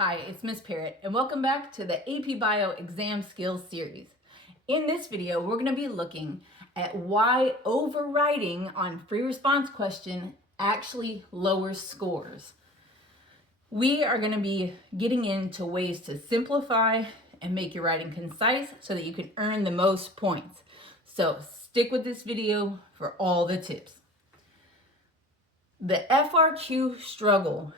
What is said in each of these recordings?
Hi, it's Miss Parrott, and welcome back to the AP Bio Exam Skills series. In this video, we're going to be looking at why overwriting on free response question actually lowers scores. We are going to be getting into ways to simplify and make your writing concise so that you can earn the most points. So stick with this video for all the tips. The FRQ struggle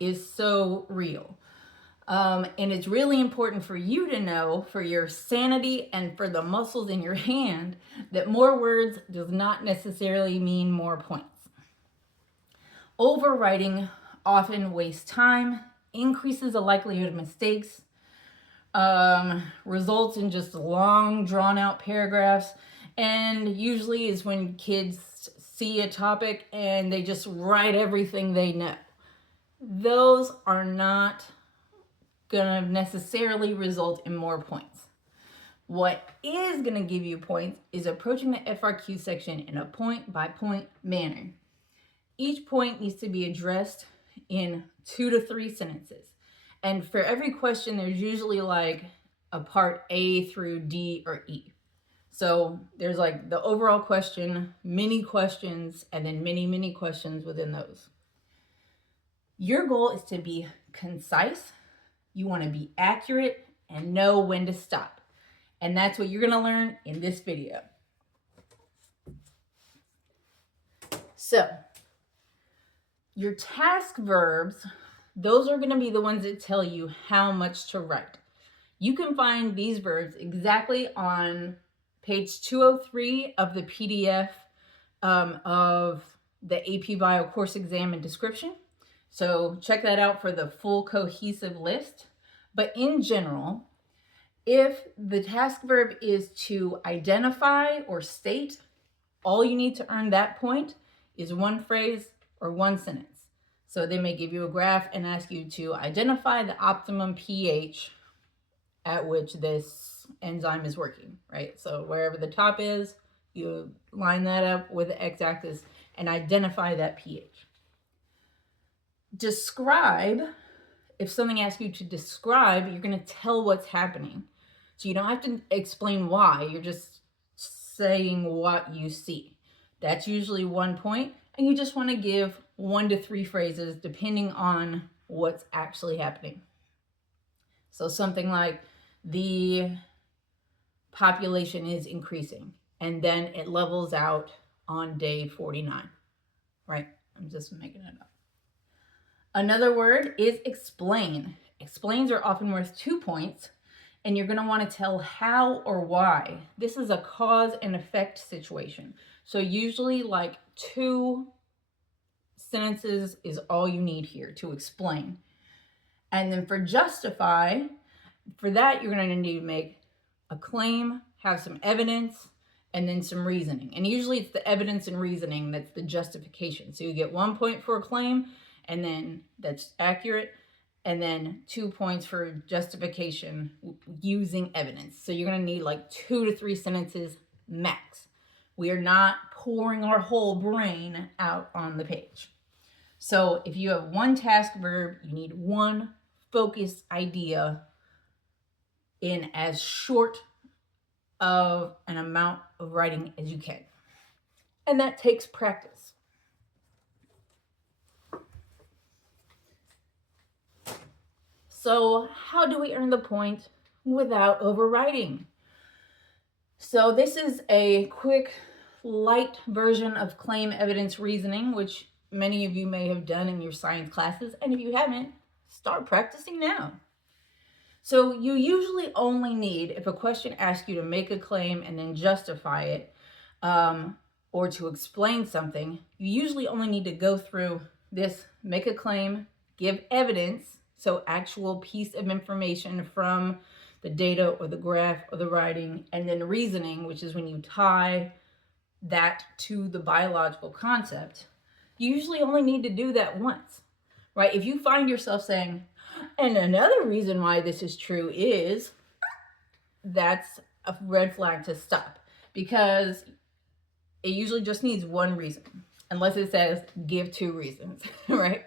is so real. And it's really important for you to know, for your sanity and for the muscles in your hand, that more words does not necessarily mean more points. Overwriting often wastes time, increases the likelihood of mistakes, results in just long, drawn-out paragraphs, and usually is when kids see a topic and they just write everything they know. Those are not going to necessarily result in more points. What is going to give you points is approaching the FRQ section in a point-by-point manner. Each point needs to be addressed in 2 to 3 sentences. And for every question, there's usually like a part A through D or E. So there's like the overall question, mini questions, and then mini questions within those. Your goal is to be concise. You want to be accurate and know when to stop. And that's what you're going to learn in this video. So, your task verbs, those are going to be the ones that tell you how much to write. You can find these verbs exactly on page 203 of the PDF of the AP Bio course exam and description. So check that out for the full cohesive list. But in general, if the task verb is to identify or state, all you need to earn that point is one phrase or one sentence. So they may give you a graph and ask you to identify the optimum pH at which this enzyme is working, right? So wherever the top is, you line that up with the x-axis and identify that pH. Describe, if something asks you to describe, you're going to tell what's happening. So you don't have to explain why, you're just saying what you see. That's usually 1 point, and you just want to give 1 to 3 phrases depending on what's actually happening. So something like, the population is increasing, and then it levels out on day 49, right? I'm just making it up. Another word is explain. Explains are often worth 2 points, and you're going to want to tell how or why. This is a cause and effect situation. So usually like 2 sentences is all you need here to explain. And then for justify, for that you're going to need to make a claim, have some evidence, and then some reasoning. And usually it's the evidence and reasoning that's the justification. So you get 1 point for a claim, and then that's accurate, and then 2 points for justification using evidence. So you're going to need like 2 to 3 sentences max. We are not pouring our whole brain out on the page. So if you have 1 task verb, you need 1 focused idea in as short of an amount of writing as you can. And that takes practice. So how do we earn the point without overwriting? So this is a quick, light version of claim, evidence, reasoning, which many of you may have done in your science classes. And if you haven't, start practicing now. So you usually only need, if a question asks you to make a claim and then justify it, or to explain something, you usually only need to go through this: make a claim, give evidence, so actual piece of information from the data or the graph or the writing, and then reasoning, which is when you tie that to the biological concept. You usually only need to do that once, right? If you find yourself saying, and another reason why this is true is, that's a red flag to stop, because it usually just needs 1 reason, unless it says give 2 reasons, right?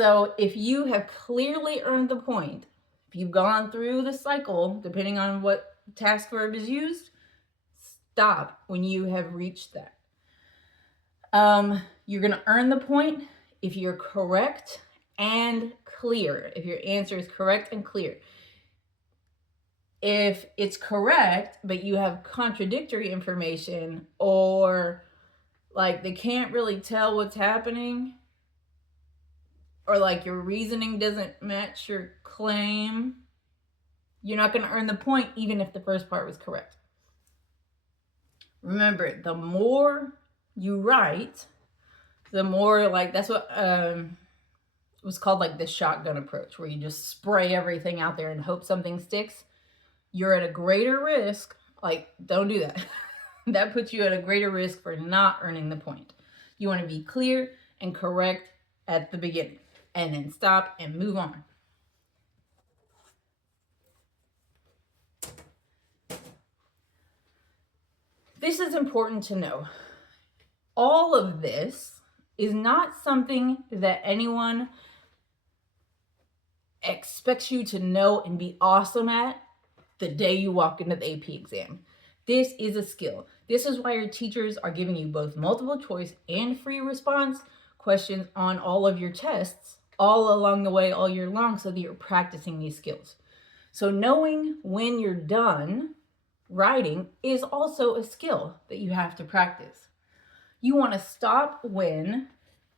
So if you have clearly earned the point, if you've gone through the cycle, depending on what task verb is used, stop when you have reached that. You're going to earn the point if you're correct and clear, if your answer is correct and clear. If it's correct, but you have contradictory information, or like they can't really tell what's happening, or like your reasoning doesn't match your claim, you're not going to earn the point even if the first part was correct. Remember, the more you write, the more, like, that's what was called like the shotgun approach, where you just spray everything out there and hope something sticks. You're at a greater risk. Like, don't do that. That puts you at a greater risk for not earning the point. You want to be clear and correct at the beginning, and then stop and move on. This is important to know. All of this is not something that anyone expects you to know and be awesome at the day you walk into the AP exam. This is a skill. This is why your teachers are giving you both multiple choice and free response questions on all of your tests all along the way, all year long, so that you're practicing these skills. So knowing when you're done writing is also a skill that you have to practice. You want to stop when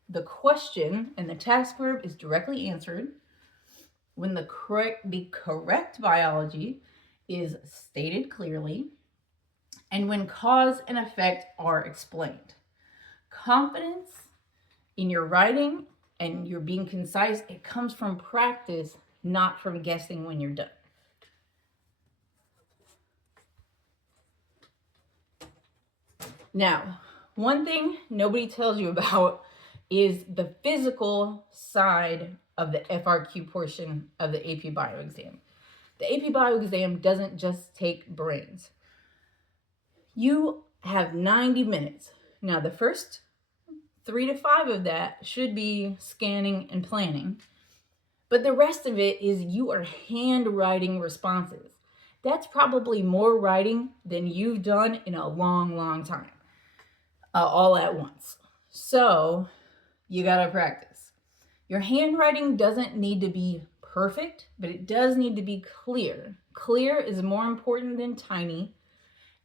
the question and the task verb is directly answered, when the correct biology is stated clearly, and when cause and effect are explained. Confidence in your writing and you're being concise, it comes from practice, not from guessing when you're done. Now, one thing nobody tells you about is the physical side of the FRQ portion of the AP Bio exam. The AP Bio exam doesn't just take brains. You have 90 minutes. Now, the first 3 to 5 of that should be scanning and planning, but the rest of it is you are handwriting responses. That's probably more writing than you've done in a long, long time, all at once. So you gotta practice. Your handwriting doesn't need to be perfect, but it does need to be clear. Clear is more important than tiny.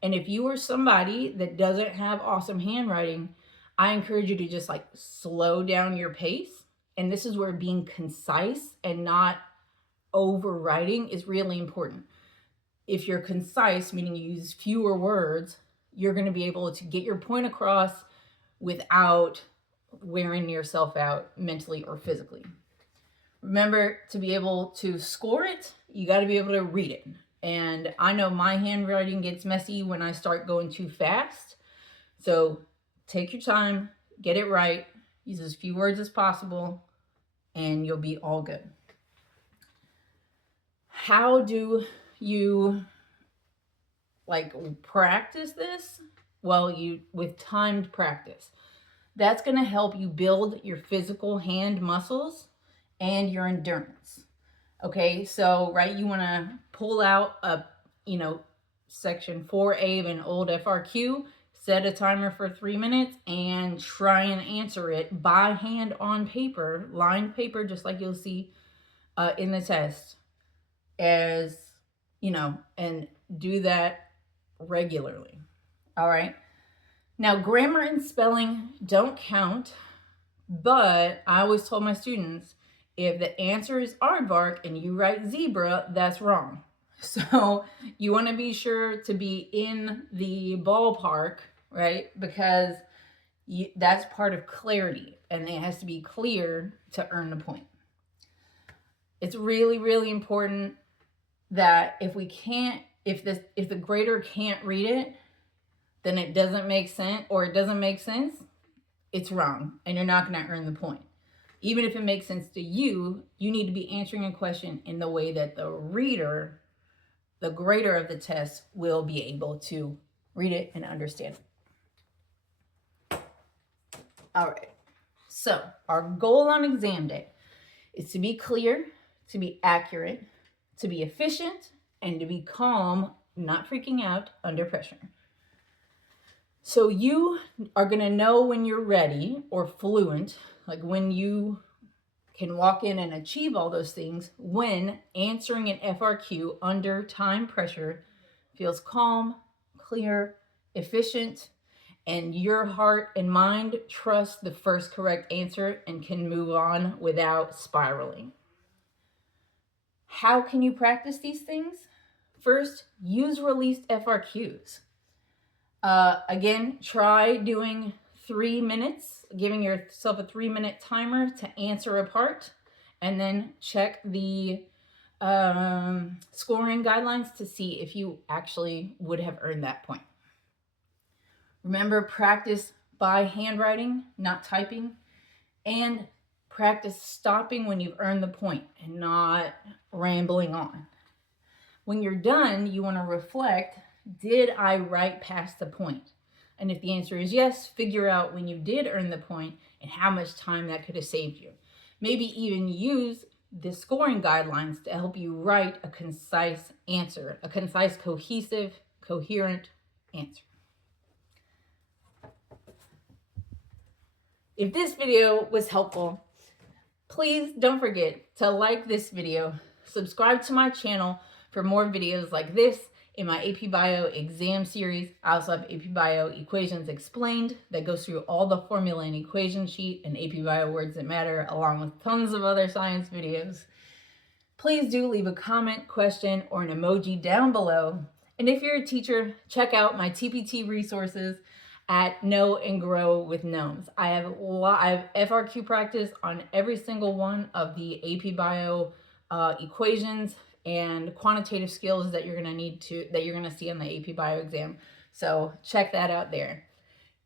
And if you are somebody that doesn't have awesome handwriting, I encourage you to just like slow down your pace. And this is where being concise and not overwriting is really important. If you're concise, meaning you use fewer words, you're going to be able to get your point across without wearing yourself out mentally or physically. Remember, to be able to score it, you got to be able to read it. And I know my handwriting gets messy when I start going too fast. So take your time, get it right, use as few words as possible, and you'll be all good. How do you practice this? Well, with timed practice. That's going to help you build your physical hand muscles and your endurance. Okay, so, right, you want to pull out a, section 4A of an old FRQ, set a timer for 3 minutes, and try and answer it by hand on paper, lined paper, just like you'll see in the test, and do that regularly. All right. Now, grammar and spelling don't count, but I always told my students, if the answer is aardvark and you write zebra, that's wrong. So you want to be sure to be in the ballpark, right? Because that's part of clarity, and it has to be clear to earn the point. It's really, really important that if the grader can't read it, then it doesn't make sense, or it doesn't make sense, it's wrong, and you're not going to earn the point. Even if it makes sense to you, you need to be answering a question in the way that the reader, the grader of the test, will be able to read it and understand it. All right. So our goal on exam day is to be clear, to be accurate, to be efficient, and to be calm, not freaking out under pressure. So you are going to know when you're ready or fluent, like when you can walk in and achieve all those things, when answering an FRQ under time pressure feels calm, clear, efficient, and your heart and mind trust the first correct answer and can move on without spiraling. How can you practice these things? First, use released FRQs. Again, try doing 3 minutes, giving yourself a 3-minute timer to answer a part, and then check the scoring guidelines to see if you actually would have earned that point. Remember, practice by handwriting, not typing, and practice stopping when you've earned the point and not rambling on. When you're done, you want to reflect, did I write past the point? And if the answer is yes, figure out when you did earn the point and how much time that could have saved you. Maybe even use the scoring guidelines to help you write a concise answer, a concise, cohesive, coherent answer. If this video was helpful, please don't forget to like this video, subscribe to my channel for more videos like this in my AP Bio exam series. I also have AP Bio Equations Explained that goes through all the formula and equation sheet and AP Bio Words That Matter, along with tons of other science videos. Please do leave a comment, question, or an emoji down below. And if you're a teacher, check out my TPT resources at Know and Grow with Gnomes. I have FRQ practice on every single one of the AP Bio equations and quantitative skills that you're gonna see on the AP Bio exam. So check that out there.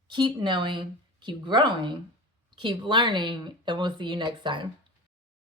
Keep knowing, keep growing, keep learning, and we'll see you next time.